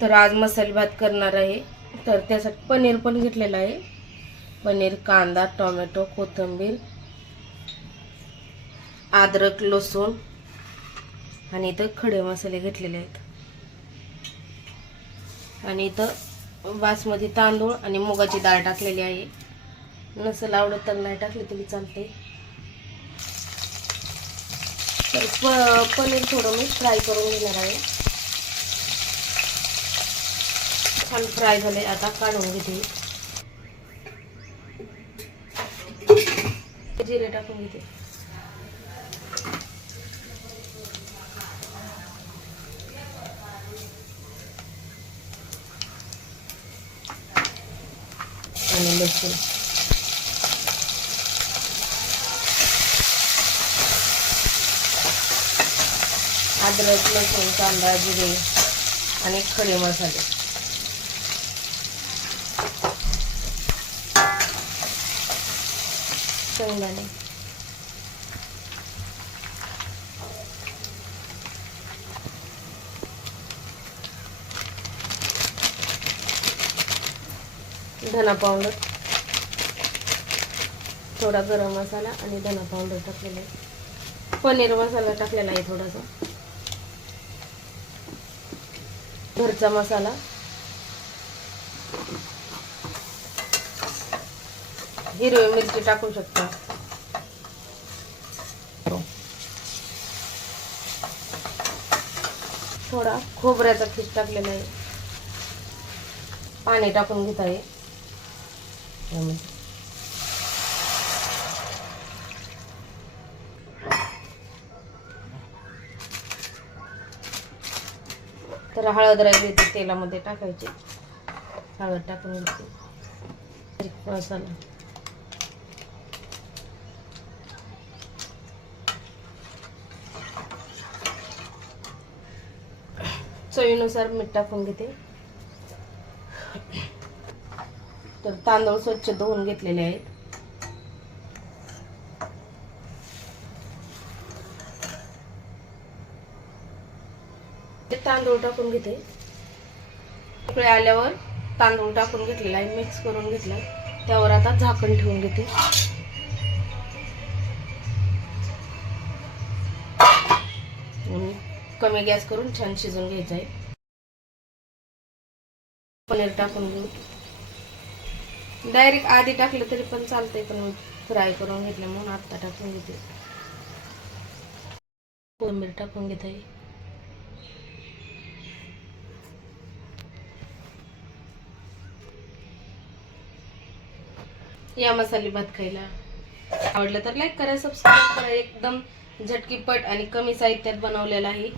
तर आज मसाले भात करणार आहे. तर त्यासाठी पनीर पण घेतलेलं आहे. पनीर कांदा टोमॅटो कोथिंबीर अद्रक लसूण आणि इथं खडे मसाले घेतलेले आहेत. आणि इथं बासमती तांदूळ आणि मुगाची डाळ टाकलेली आहे. नसेल आवडत तर नाही टाकली तरी चालते तर प पनीर थोडं मी फ्राय करून घेणार आहे. छान फ्राय झाले आता काढून घेते. जिरे टाकून घेते. आणि लसूण. अद्रक लसूण कांदा जिरे आणि खडे मसाले. शेंगदाणे धना पावडर थोडा गरम मसाला आणि धना पावडर टाकलेला आहे. पनीर मसाला टाकलेला आहे थोडासा. घरचा मसाला. हिरवी मिरची टाकू शकता. थोडा खोबऱ्याचा खीस टाकलेला आहे. पाणी टाकून घेत आहे. तर हळद राहिली तर तेलामध्ये टाकायची. हळद टाकून घेते मसाला चवीनुसार मीठ टाकून घेते. तर तांदूळ स्वच्छ धुवून घेतलेले आहेत. ते तांदूळ टाकून घेते. इकडे आल्यावर तांदूळ टाकून घेतलेला आहे मिक्स करून घेतला त्यावर आता झाकण ठेवून घेते. आणि कमी गॅस करून छान शिजून घ्यायचं आहे. पनीर टाकून घेऊ. डायरेक्ट आधी टाकलं तरी पण चालतंय पण फ्राय करून घेतलं म्हणून आत्ता टाकून घेते. कोथिंबीर टाकून घेत. आहे या मसाले भात खायला आवडलं तर लाईक करा सबस्क्राईब करा. एकदम झटकीपट आणि कमी साहित्यात बनवलेला आहे.